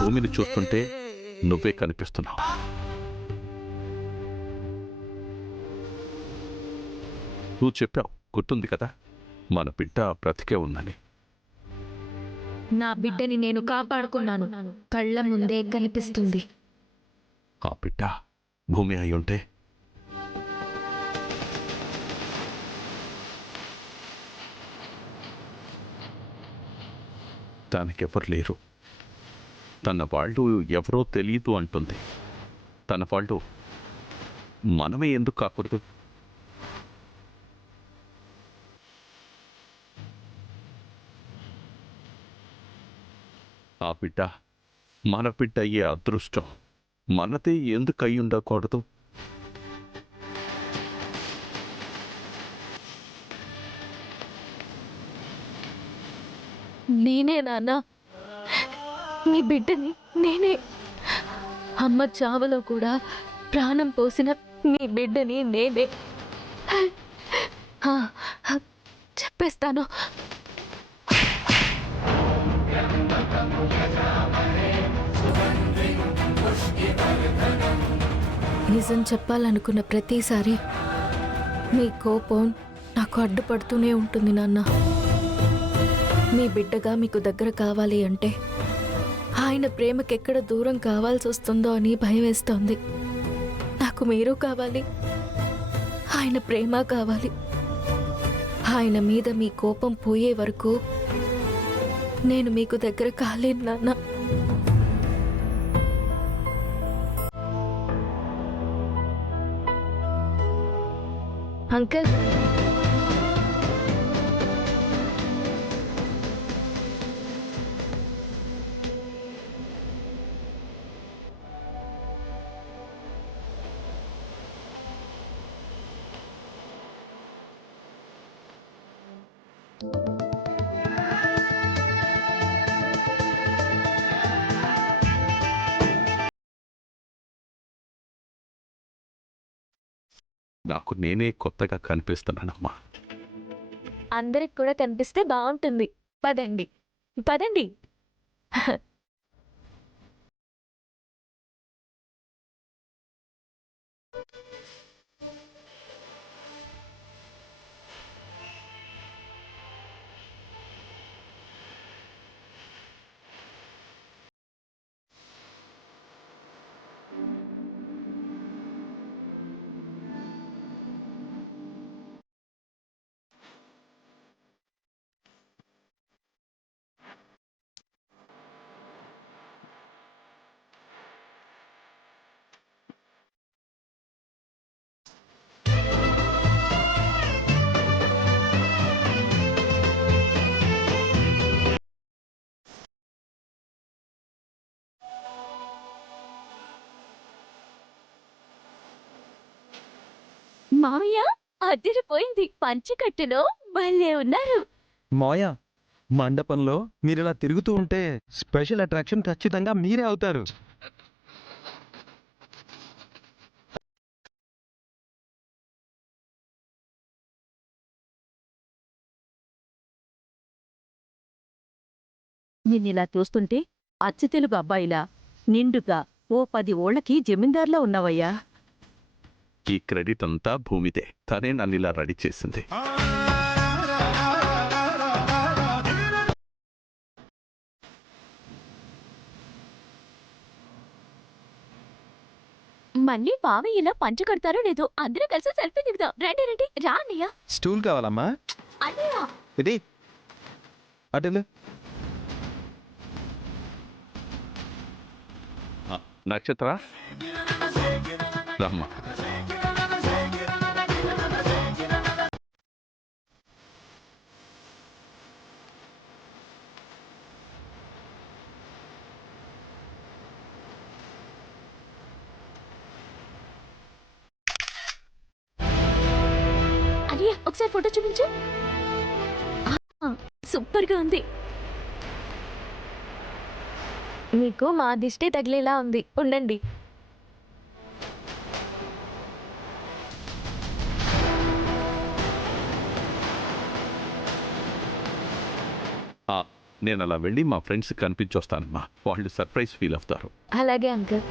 భూమిని చూస్తుంటే నువ్వే కనిపిస్తున్నావు. నువ్వు చెప్పావు, గుర్తుంది కదా, మన బిడ్డ బ్రతికే ఉందని. నా బిడ్డని నేను కాపాడుకున్నాను, కళ్ళ ముందే కనిపిస్తుంది. ఆ బిడ్డ భూమి అయి ఉంటే తనకెవరు లేరు, తన వాళ్ళు ఎవరో తెలియదు అంటుంది. తన వాళ్ళు మనమే ఎందుకు కాకూడదు? ఆ బిడ్డ మన బిడ్డ అయ్యే అదృష్టం మనదే ఎందుకు అయి ఉండకూడదు? నేనే నాన్న, మీ బిడ్డని నేనే. అమ్మ చావలో కూడా ప్రాణం పోసిన మీ బిడ్డని నేనే. చెప్పేస్తాను. నిజం చెప్పాలనుకున్న ప్రతిసారి మీ కోపం నాకు అడ్డుపడుతూనే ఉంటుంది నాన్న. మీ బిడ్డగా మీకు దగ్గర కావాలి అంటే ఆయన ప్రేమకెక్కడ దూరం కావాల్సి వస్తుందో అని భయం వేస్తోంది. నాకు మీరు కావాలి, ఆయన ప్రేమ కావాలి. ఆయన మీద మీ కోపం పోయే వరకు నేను మీకు దగ్గర కాలేను నాన్న. అంకల్, నాకు నేనే కొత్తగా కనిపిస్తున్నానమ్మా. అందరికి కూడా కనిపిస్తే బాగుంటుంది. పదండి పదండి. మామయ్య, అదిరిపోయింది. పంచకట్టులో భలే ఉన్నారు. మోయ, మండపంలో మీరిలా తిరుగుతూ ఉంటే స్పెషల్ అట్రాక్షన్ ఖచ్చితంగా మీరే అవుతారు. నిన్నిలా చూస్తుంటే అచ్చు తెలుగు అబ్బాయిలా నిండుగా ఓ 10 ఓళ్లకి జమీందార్లా ఉన్నావయ్యా. ఈ క్రెడిట్ అంతా భూమిదే. తనే నన్ను ఇలా రెడీ చేసింది. మళ్ళీ మామయ్య ఇలా పంచ కడతారో లేదో, అందరూ కలిసి సెల్ఫీ దిగుదాం. రండి రండి, రా అన్నయ్య. స్టూల్ కావాలమ్మా? అన్నయ్య, ఇది అటెలు. నక్షత్ర, రమ్మ. అన్నయ్య ఒకసారి ఫోటో చూపించు. సూపర్ గా ఉంది. మీకు మా దిష్టి తగిలేలా ఉంది, ఉండండి. నేను అలా వెళ్ళి మా ఫ్రెండ్స్కి కనిపించొస్తానమ్మా. వాళ్ళు సర్ప్రైజ్ ఫీల్ అవుతారు. అలాగే అంకుల్.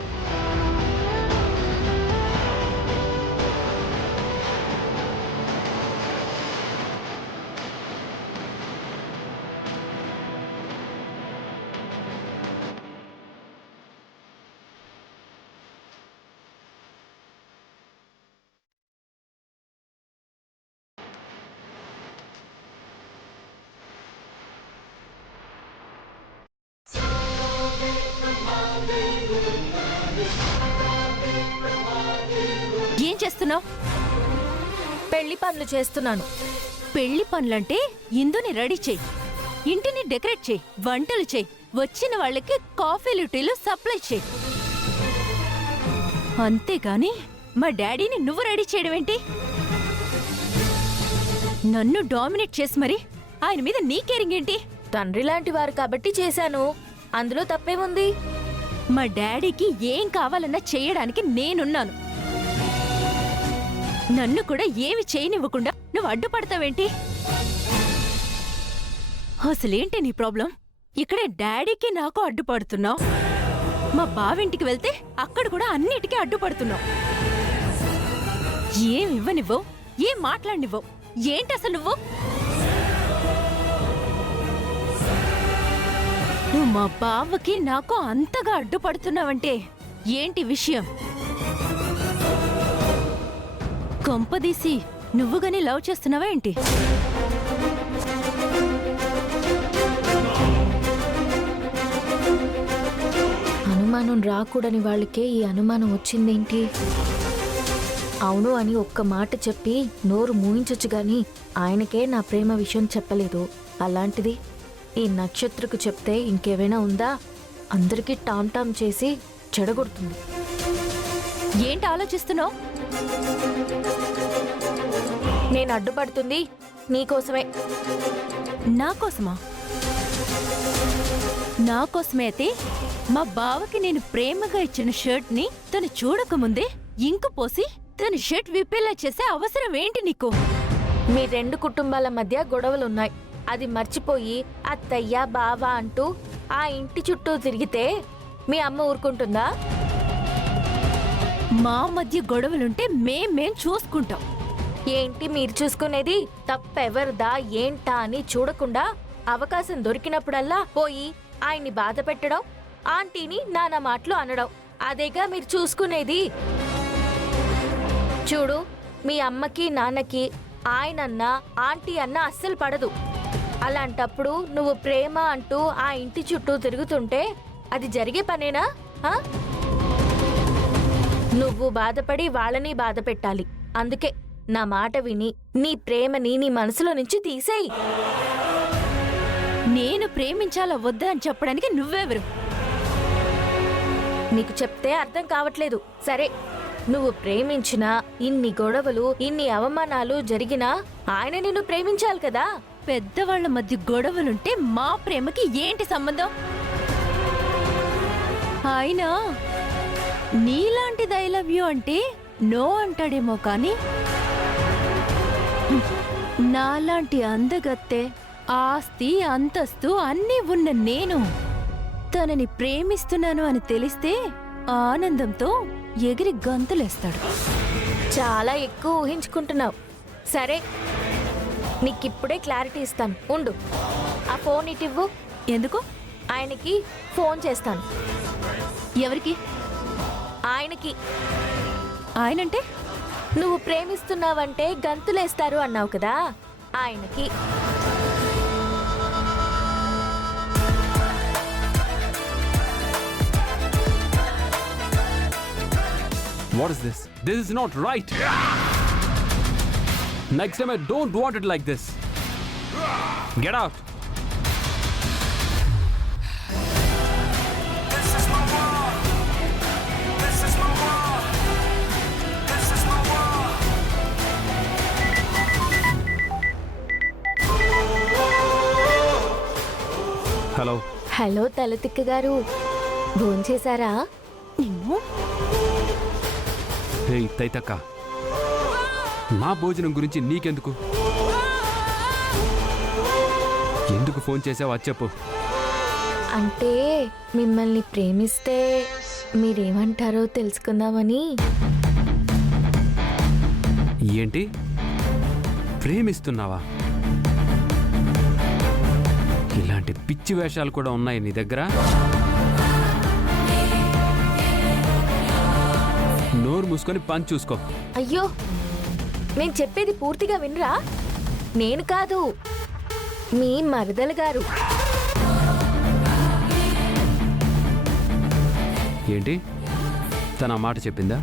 ఏం చేస్తున్నావు? పెళ్లి పనులు చేస్తున్నాను. పెళ్లి పనులంటే ఇందుని రెడీ చెయ్యి, ఇంటిని డెకరేట్ చెయ్యి, వంటలు చెయ్యి, వచ్చిన వాళ్ళకి కాఫీలు టీలు సప్లై చెయ్యి. అంతేగాని మా డాడీని నువ్వు రెడీ చేయడం ఏంటి? నన్ను డామినేట్ చేసి మరి ఆయన మీద నీ కేరింగ్ ఏంటి? తండ్రి లాంటి వారు కాబట్టి చేశాను. అందులో తప్పేముంది? మా డాడీకి ఏం కావాలన్నా చేయడానికి నేనున్నాను. నన్ను కూడా ఏమి చేయనివ్వకుండా నువ్వు అడ్డుపడతావేంటి? అసలేంటి నీ ప్రాబ్లం? ఇక్కడే డాడీకి నాకు అడ్డుపడుతున్నావు. మా బావింటికి వెళ్తే అక్కడ కూడా అన్నిటికీ అడ్డుపడుతున్నావు. ఏం ఇవ్వనివ్వవు, ఏం మాట్లాడినివ్వవు. ఏంటి అసలు నువ్వు మా బావకి నాకు అంతగా అడ్డుపడుతున్నావంటే ఏంటి విషయం? కొంపదీసి నువ్వుగాని లవ్ చేస్తున్నావా ఏంటి? అనుమానం రాకూడని వాళ్ళకే ఈ అనుమానం వచ్చిందేంటి? అవును అని ఒక్క మాట చెప్పి నోరు మూయించొచ్చు గాని ఆయనకే నా ప్రేమ విషయం చెప్పలేదు. అలాంటిది ఈ నక్షత్రకు చెప్తే ఇంకేమైనా ఉందా? అందరికీ టామ్ టామ్ చేసి చెడగొడుతుంది. ఏంటి ఆలోచిస్తున్నావు? నేను అడ్డుపడుతుంది నీకోసమే. నా కోసమా? నా కోసమే అయితే మా బావకి నేను ప్రేమగా ఇచ్చిన షర్ట్ ని తను చూడకముందే ఇంకు పోసి తన షర్ట్ విప్పేలా చేసే అవసరం ఏంటి నీకు? మీ రెండు కుటుంబాల మధ్య గొడవలున్నాయి. అది మర్చిపోయి అత్తయ్య బావ అంటూ ఆ ఇంటి చుట్టూ తిరిగితే మీ అమ్మ ఊరుకుంటుందా? మా మధ్య గొడవలుంటే మేం చూసుకుంటాం. ఏంటి మీరు చూసుకునేది? తప్పెవరిదా ఏంటా అని చూడకుండా అవకాశం దొరికినప్పుడల్లా పోయి ఆయన్ని బాధ పెట్టడం, ఆంటీని నానా మాటలు అనడం, అదేగా మీరు చూసుకునేది. చూడు, మీ అమ్మకి నాన్నకి ఆయనన్నా ఆంటీ అన్నా అస్సలు పడదు. అలాంటప్పుడు నువ్వు ప్రేమ అంటూ ఆ ఇంటి చుట్టూ తిరుగుతుంటే అది జరిగే పనేనా? నువ్వు బాధపడి వాళ్ళని బాధ పెట్టాలి. అందుకే నా మాట విని నీ ప్రేమని నీ మనసులో నుంచి తీసేయి. నేను ప్రేమించాలా వద్దా అని చెప్పడానికి నువ్వెవరు? నీకు చెప్తే అర్థం కావట్లేదు. సరే, నువ్వు ప్రేమించినా ఇన్ని గొడవలు ఇన్ని అవమానాలు జరిగినా ఆయన నిన్ను ప్రేమించాలి కదా. పెద్దవాళ్ల మధ్య గొడవలుంటే మా ప్రేమకి ఏంటి సంబంధం? అయినా నీలాంటిది ఐ లవ్ యూ అంటే నో అంటాడేమో కానీ నాలాంటి అందగత్తె ఆస్తి అంతస్తు అన్నీ ఉన్న నేను తనని ప్రేమిస్తున్నాను అని తెలిస్తే ఆనందంతో ఎగిరి గంతులేస్తాడు. చాలా ఎక్కువ ఊహించుకుంటున్నావు. సరే, నీకిప్పుడే క్లారిటీ ఇస్తాను. ఉండు, ఆ ఫోన్ ఇటివ్వు. ఎందుకు? ఆయనకి ఫోన్ చేస్తాను. ఎవరికి? ఆయనకి. ఆయనంటే? నువ్వు ప్రేమిస్తున్నావంటే గంతులేస్తారు అన్నావు కదా, ఆయనకి. What is this? This is not right. Next time I don't want it like this. Get out. This is my world. This is my world. This is my world. Hello. Hello తలతిక్క గారు, భోంచేశారా? నిన్ను Hey, Taitaka. నా భోజనం గురించి నీకెందుకు? ఎందుకు phone చేసావు అది చెప్పు. అంటే మిమ్మల్ని ప్రేమిస్తే మీరేమంటారో తెలుసుకుందామని. ఏంటి ప్రేమిస్తున్నావా? ఇలాంటి పిచ్చి వేషాలు కూడా ఉన్నాయి నీ దగ్గర? నోరు మూసుకొని పని చూసుకో. అయ్యో, నేను చెప్పేది పూర్తిగా వినరా? నేను కాదు, మీ మరదలు గారు. ఏంటి తన ఆ మాట చెప్పిందా?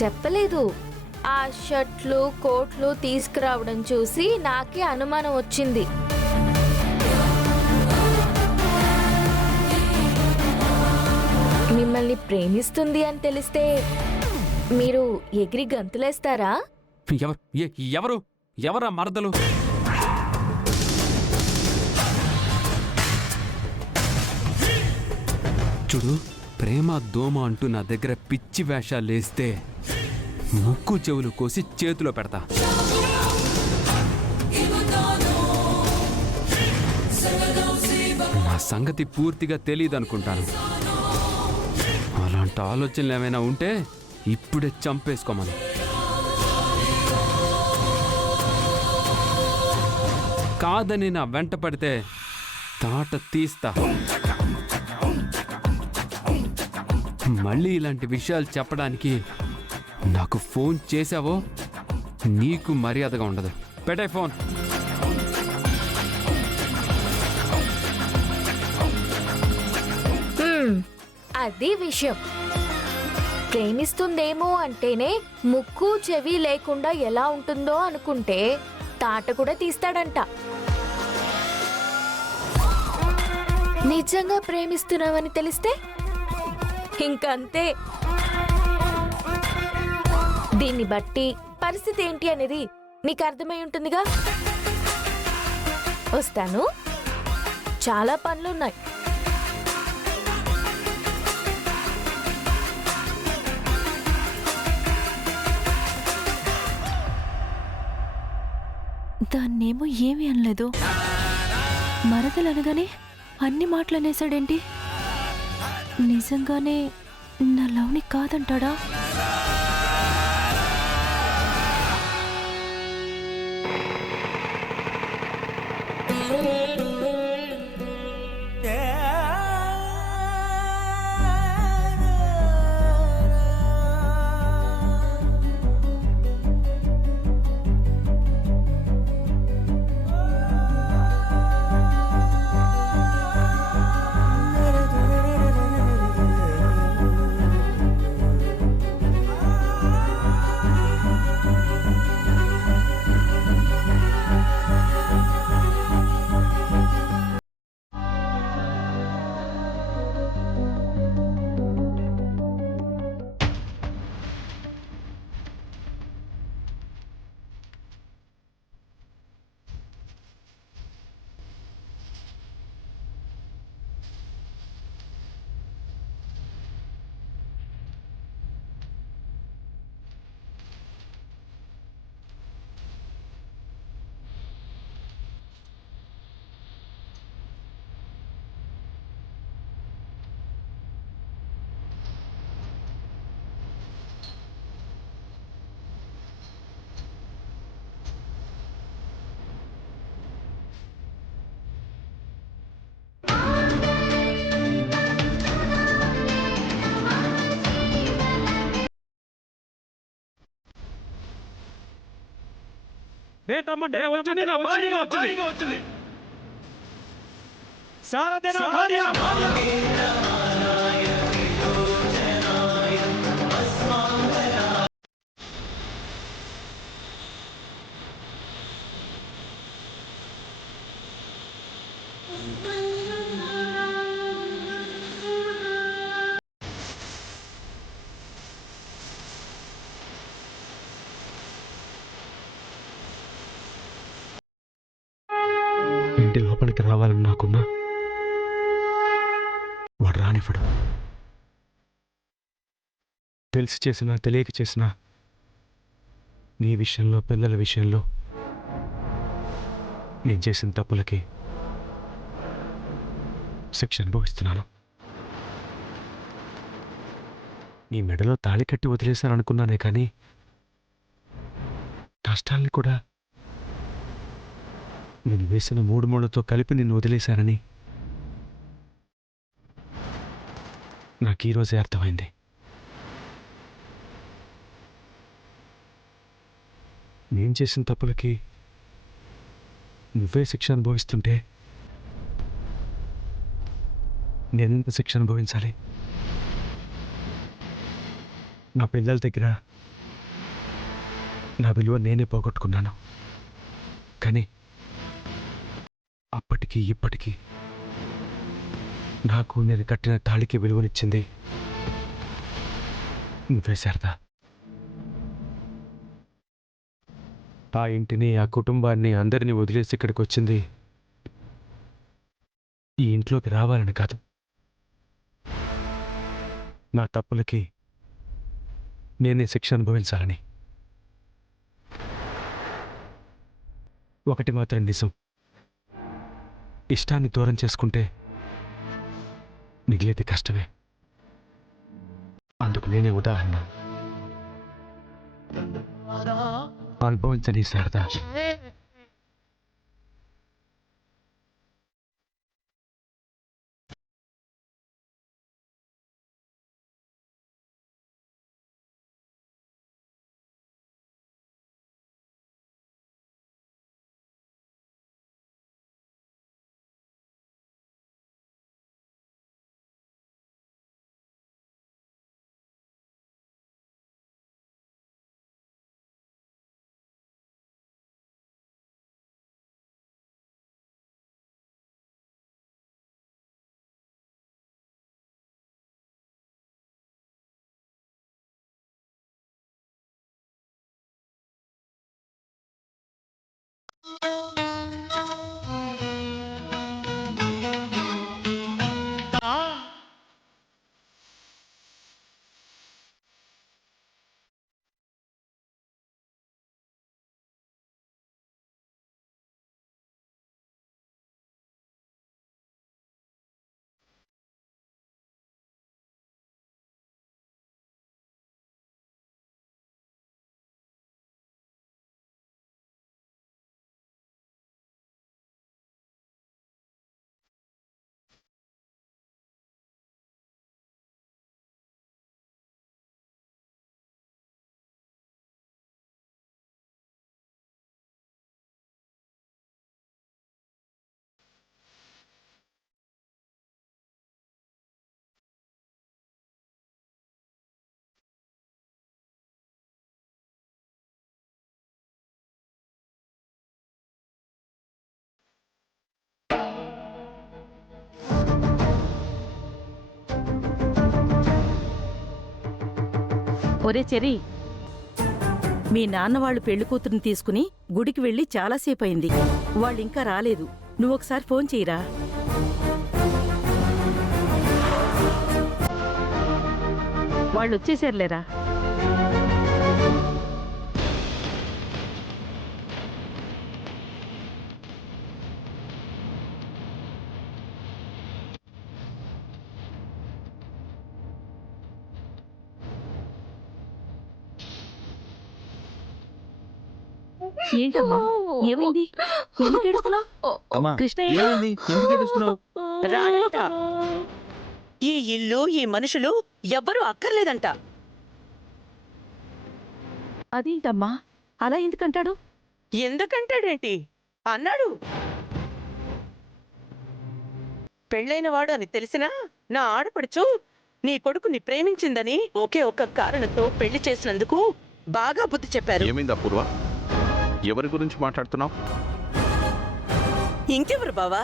చెప్పలేదు. ఆ షర్ట్లు కోట్లు తీసుకురావడం చూసి నాకే అనుమానం వచ్చింది. మిమ్మల్ని ప్రేమిస్తుంది అని తెలిస్తే మీరు ఎగిరి గంతులేస్తారా? ఎవరా మరదలు? చూడు, ప్రేమ దోమ అంటూ నా దగ్గర పిచ్చి వేషాలేస్తే ముక్కు చెవులు కోసి చేతిలో పెడతా. నా సంగతి పూర్తిగా తెలియదనుకుంటాను. అలాంటి ఆలోచనలు ఏమైనా ఉంటే ఇప్పుడే చంపేసుకోమను. కాదని నా వెంట పడితే తాట తీస్తా. మళ్ళీ ఇలాంటి విషయాలు చెప్పడానికి నాకు ఫోన్ చేశావో నీకు మర్యాదగా ఉండదు. పెట్టే ఫోన్. అది విషయం. ప్రేమిస్తుందేమో అంటేనే ముక్కు చెవి లేకుండా ఎలా ఉంటుందో అనుకుంటే తాట కూడా తీస్తాడంట. నిజంగా ప్రేమిస్తున్నావని తెలిస్తే ఇంకంతే. దీన్ని బట్టి పరిస్థితి ఏంటి అనేది నీకు అర్థమై ఉంటుందిగా. వస్తాను, చాలా పనులున్నాయి. దాన్నేమో ఏమీ అనలేదు. మరదలు అనగానే అన్ని మాటలు అనేసాడేంటి? నిజంగానే నా లవ్ని కాదంటాడా? ఇంటి లోపలికి రావాలని నాకున్నా వాడు రానివ్వడు. తెలిసి చేసినా తెలియక చేసినా నీ విషయంలో పిల్లల విషయంలో నేను చేసిన తప్పులకి శిక్ష అనుభవిస్తున్నాను. నీ మెడలో తాళి కట్టి వదిలేశాను అనుకున్నానే కానీ కష్టాల్ని కూడా నేను వేసిన 3 ముళ్ళతో కలిపి నిన్ను వదిలేశానని నాకు ఈరోజే అర్థమైంది. నేను చేసిన తప్పులకి నువ్వే శిక్ష అనుభవిస్తుంటే నేనెంత శిక్ష అనుభవించాలి? నా పిల్లల దగ్గర నా విలువ నేనే పోగొట్టుకున్నాను. కానీ అప్పటికి ఇప్పటికీ నాకు నేను కట్టిన తాళికి విలువనిచ్చింది నువ్వే శారదా. ఆ ఇంటిని, ఆ కుటుంబాన్ని, అందరినీ వదిలేసి ఇక్కడికి వచ్చింది ఈ ఇంట్లోకి రావాలని కాదు, నా తప్పులకి నేనే శిక్ష అనుభవించాలని. ఒకటి మాత్రం నిజం, ఇష్టాన్ని దూరం చేసుకుంటే మిగిలేది కష్టమే. అందుకు నేనే ఉదాహరణ. అనుభవించని శారదా. ఒరే చెరి, మీ నాన్న వాళ్ళు పెళ్లి కూతురిని తీసుకుని గుడికి వెళ్ళి చాలాసేపు అయింది. వాళ్ళు ఇంకా రాలేదు. నువ్వు ఒకసారి ఫోన్ చేయరా. వాళ్ళు వచ్చేసారులేరా. ఏంటమ్మా, ఏమైంది? ఎందుకు ఏడుస్తున్నావ్? కృష్ణయ్య, రానంట. ఈ ఇల్లు, ఈ మనుషులు ఎవ్వరూ అక్కర్లేదంట. అదేంటమ్మా అలా ఎందుకంటాడు? ఎందుకంటాడేంటి? అన్నాడు. పెళ్ళైన వాడు అని తెలిసినా నా ఆడపడుచు నీ కొడుకుని ప్రేమించిందని ఒకే ఒక్క కారణంతో పెళ్లి చేసినందుకు బాగా బుద్ధి చెప్పారు. ఏమైంది అపూర్వ? ఎవరి గురించి మాట్లాడుతున్నావు? ఇంకెవరు బావా?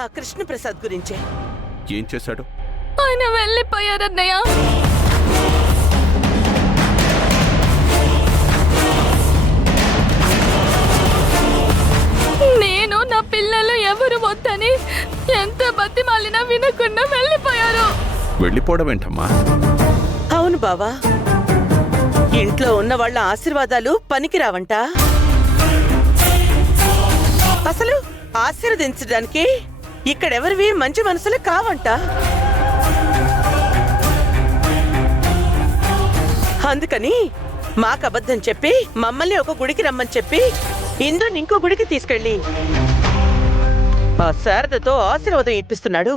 ఆ కృష్ణప్రసాద్ గురించే. ఏం చేశాడు? ఆయన వెళ్ళిపోయారన్నయ్య. నేను నా పిల్లలు ఎవరు వద్దని ఎంత బతిమాలినా వినకుండా వెళ్ళిపోయారు. వెళ్ళిపోవడం ఏంటమ్మా? అవును బావా, ఇంట్లో ఉన్న వాళ్ళ ఆశీర్వాదాలు పనికిరావంట. అసలు ఆశీర్వదించడానికి ఇక్కడెవరివి మంచి మనసులే కావంట. అందుకని మాకు అబద్ధం చెప్పి మమ్మల్ని ఒక గుడికి రమ్మని చెప్పి ఇందుని ఇంకో గుడికి తీసుకెళ్ళి ఆ శారదతో ఆశీర్వాదం ఇప్పిస్తున్నాడు.